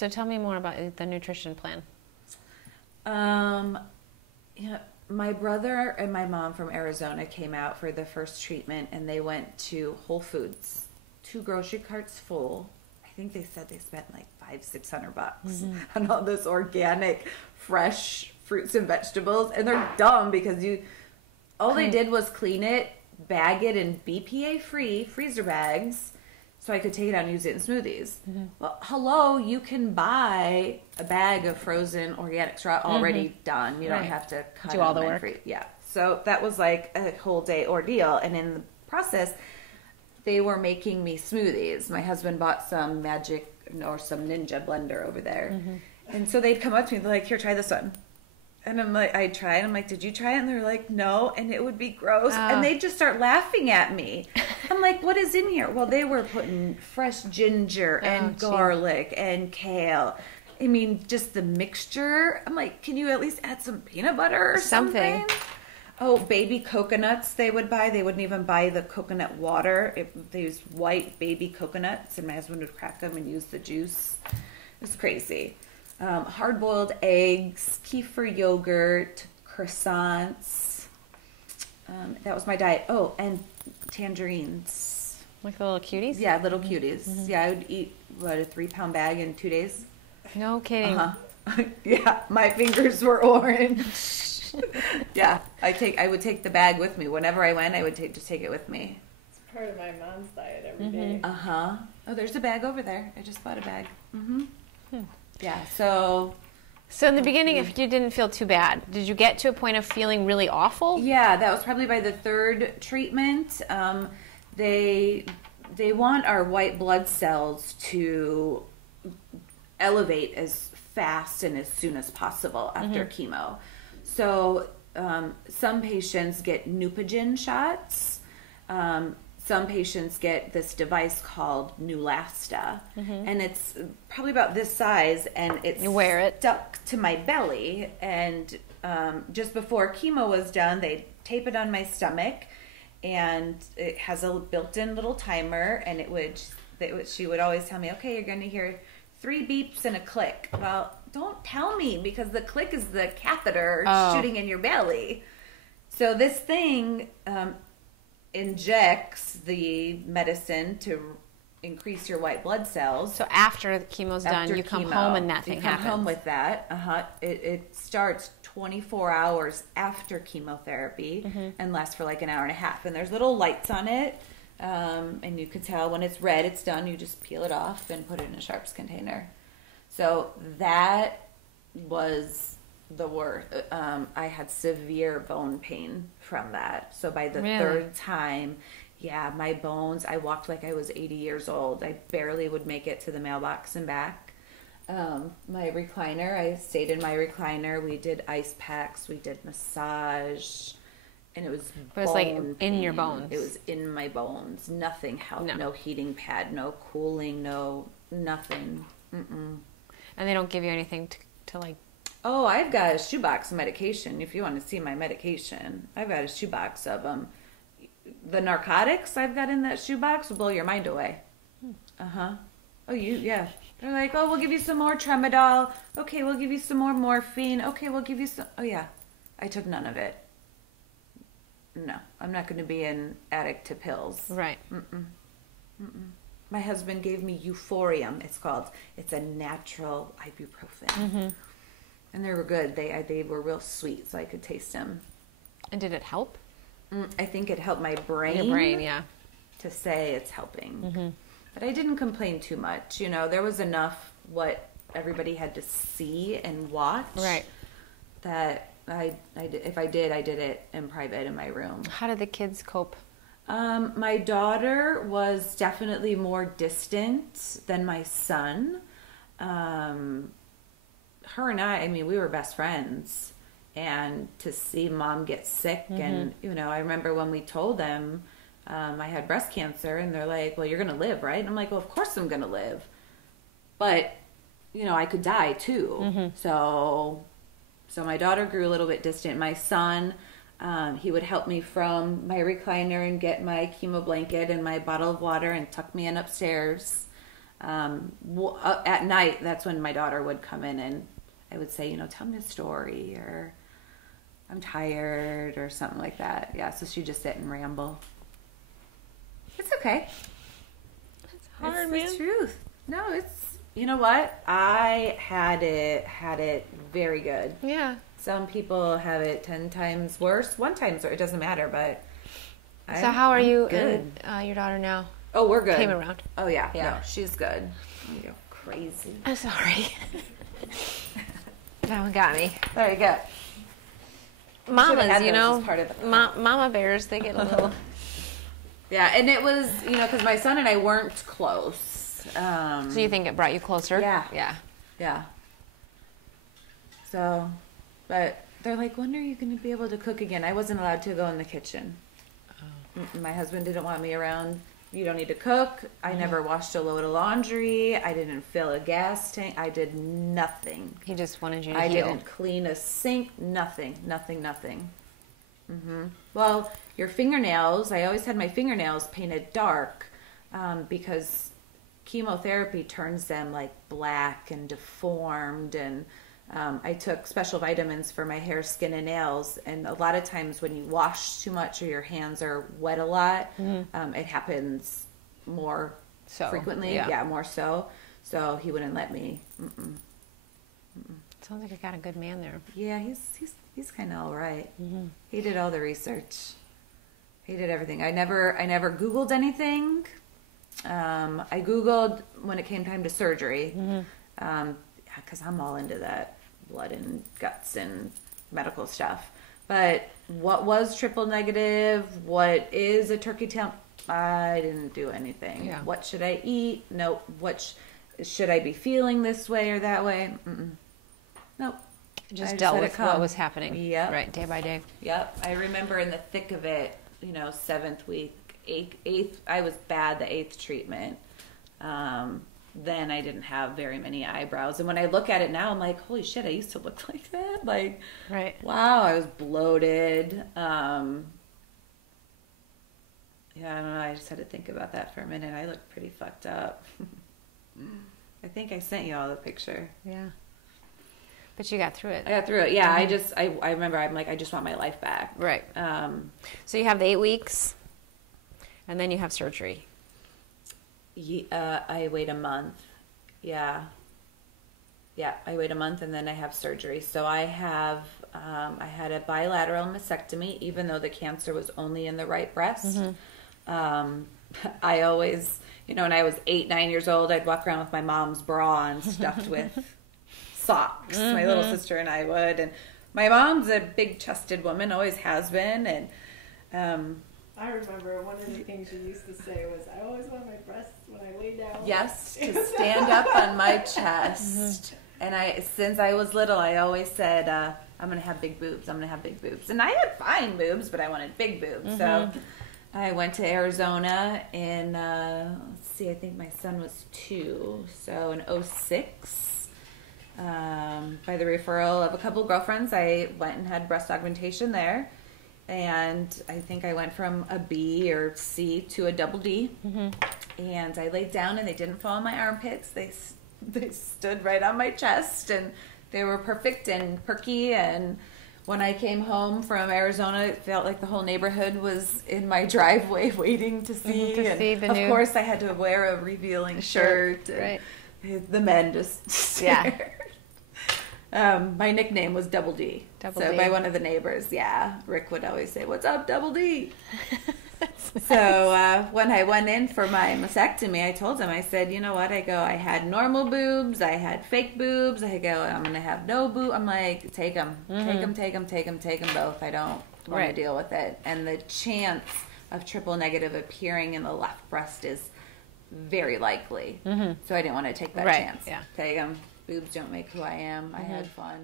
So tell me more about the nutrition plan. Yeah, my brother and my mom from Arizona came out for the first treatment, and they went to Whole Foods, 2 grocery carts full. I think they said they spent like $500-600 on all this organic, fresh fruits and vegetables, and they're dumb because all they did was clean it, bag it in BPA-free freezer bags, so I could take it out and use it in smoothies. Well, hello, you can buy a bag of frozen organic straw already done. You don't have to cut do all the them work. free. Yeah. So that was like a whole day ordeal. And in the process, they were making me smoothies. My husband bought some some Ninja blender over there. And so they'd come up to me, they're like, here, try this one. And I'm like, I tried. I'm like, did you try it? And they're like, no. And it would be gross. And they'd just start laughing at me. I'm like, what is in here? Well, they were putting fresh ginger and garlic and kale. I mean, just the mixture. I'm like, can you at least add some peanut butter or something? Oh, baby coconuts they would buy. They wouldn't even buy the coconut water. They used white baby coconuts, and my husband would crack them and use the juice. It was crazy. Hard-boiled eggs, kefir yogurt, croissants. That was my diet. Oh, and tangerines. Like the little cuties? Yeah, little cuties. Yeah, I would eat, a 3-pound bag in 2 days? No kidding. Yeah, my fingers were orange. Yeah, I would take the bag with me. Whenever I went, I would just take it with me. It's part of my mom's diet every day. Oh, there's a bag over there. I just bought a bag. Yeah, so in the beginning, if you didn't feel too bad, did you get to a point of feeling really awful? Yeah, that was probably by the 3rd treatment. They want our white blood cells to elevate as fast and as soon as possible after chemo. So some patients get Neupogen shots. Some patients get this device called Neulasta, and it's probably about this size, and it's stuck to my belly. And just before chemo was done, they tape it on my stomach, and it has a built-in little timer, and she would always tell me, okay, you're going to hear 3 beeps and a click. Well, don't tell me, because the click is the catheter shooting in your belly. So this thing injects the medicine to increase your white blood cells. So after the chemo's done, you come home and that thing happens. You come home with that. It starts 24 hours after chemotherapy and lasts for like an hour and a half. And there's little lights on it, and you can tell when it's red, it's done. You just peel it off and put it in a sharps container. So that was the worst. I had severe bone pain from that. So by the 3rd time, yeah, my bones, I walked like I was 80 years old. I barely would make it to the mailbox and back. My recliner, I stayed in my recliner. We did ice packs. We did massage. And it was like in your bones. It was in my bones. Nothing helped. No heating pad, no cooling, no nothing. And they don't give you anything to like... Oh, I've got a shoebox of medication. If you want to see my medication, I've got a shoebox of them. The narcotics I've got in that shoebox will blow your mind away. Oh, yeah. They're like, oh, we'll give you some more Tramadol. Okay, we'll give you some more morphine. Okay, we'll give you some... Oh, yeah. I took none of it. No, I'm not going to be an addict to pills. Right. My husband gave me Euphorium, it's called. It's a natural ibuprofen. And they were good. They were real sweet, so I could taste them. And did it help? I think it helped my brain. Your brain, yeah. To say it's helping. But I didn't complain too much. You know, there was enough what everybody had to see and watch. Right. That if I did it in private in my room. How did the kids cope? My daughter was definitely more distant than my son. Her and I mean, we were best friends. And to see mom get sick and, you know, I remember when we told them I had breast cancer, and they're like, well, you're going to live, right? And I'm like, well, of course I'm going to live. But, you know, I could die too. So my daughter grew a little bit distant. My son, he would help me from my recliner and get my chemo blanket and my bottle of water and tuck me in upstairs. At night, that's when my daughter would come in and I would say, tell me a story, or I'm tired, or something like that. Yeah, so she'd just sit and ramble. It's okay. It's hard, It's man. the truth. No, you know what? I had it very good. Yeah. Some people have it 10 times worse. 1 time's worse. It doesn't matter, but So how are you good. and your daughter now? Oh, we're good. Came around. Oh, yeah. Yeah. No, she's good. You're crazy. I'm sorry. That one got me. There you go. Mamas, had those as part of the mama bears, they get a little... Yeah, and it was, because my son and I weren't close. So you think it brought you closer? Yeah. Yeah. Yeah. So, but they're like, when are you going to be able to cook again? I wasn't allowed to go in the kitchen. My husband didn't want me around. You don't need to cook. I never washed a load of laundry. I didn't fill a gas tank. I did nothing. He just wanted you to I heal. didn't clean a sink. Nothing. Well, your fingernails, I always had my fingernails painted dark because chemotherapy turns them like black and deformed, and I took special vitamins for my hair, skin, and nails, and a lot of times when you wash too much or your hands are wet a lot, it happens more frequently. Yeah, more so. So he wouldn't let me. Sounds like you got a good man there. Yeah, he's kind of all right. He did all the research. He did everything. I never Googled anything. I Googled when it came time to surgery, because I'm all into that blood and guts and medical stuff. But what was triple negative? What is a turkey tail? I didn't do anything. Yeah. What should I eat? Nope. Should I be feeling this way or that way? Nope. Just I dealt let with it come. what was happening. Yep. Right, day by day. Yep. I remember in the thick of it, 7th week, eighth, I was bad the 8th treatment. Then I didn't have very many eyebrows. And when I look at it now, I'm like, holy shit, I used to look like that. Like, Right. wow, I was bloated. Yeah, I don't know. I just had to think about that for a minute. I look pretty fucked up. I think I sent you all the picture. Yeah. But you got through it. I got through it. Yeah, I remember I'm like, I just want my life back. Right. So you have the 8 weeks, and then you have surgery. I wait a month. Yeah, I wait a month and then I have surgery. So I had a bilateral mastectomy, even though the cancer was only in the right breast. I always, when I was 8, 9 years old, I'd walk around with my mom's bra on stuffed with socks. My little sister and I would. And my mom's a big-chested woman, always has been. And I remember one of the things you used to say was, I always want my breasts when I lay down. yes, to stand up on my chest. And since I was little, I always said, I'm going to have big boobs. I'm going to have big boobs. And I had fine boobs, but I wanted big boobs. So I went to Arizona in, I think my son was 2. So in 2006, by the referral of a couple girlfriends, I went and had breast augmentation there. And I think I went from a B or C to a double D. And I laid down and they didn't fall in my armpits. They stood right on my chest and they were perfect and perky. And when I came home from Arizona, it felt like the whole neighborhood was in my driveway waiting to see. Of course, I had to wear a revealing shirt. Right. The men just stared. My nickname was Double D. Double so D. by one of the neighbors, Rick would always say, "What's up, Double D?" So when I went in for my mastectomy, I told him, I said, you know what? I had normal boobs, I had fake boobs. I'm going to have no boob. I'm like, take them both. I don't want to deal with it. And the chance of triple negative appearing in the left breast is very likely. So I didn't want to take that chance. Yeah. Take them. Boobs don't make who I am. I had fun.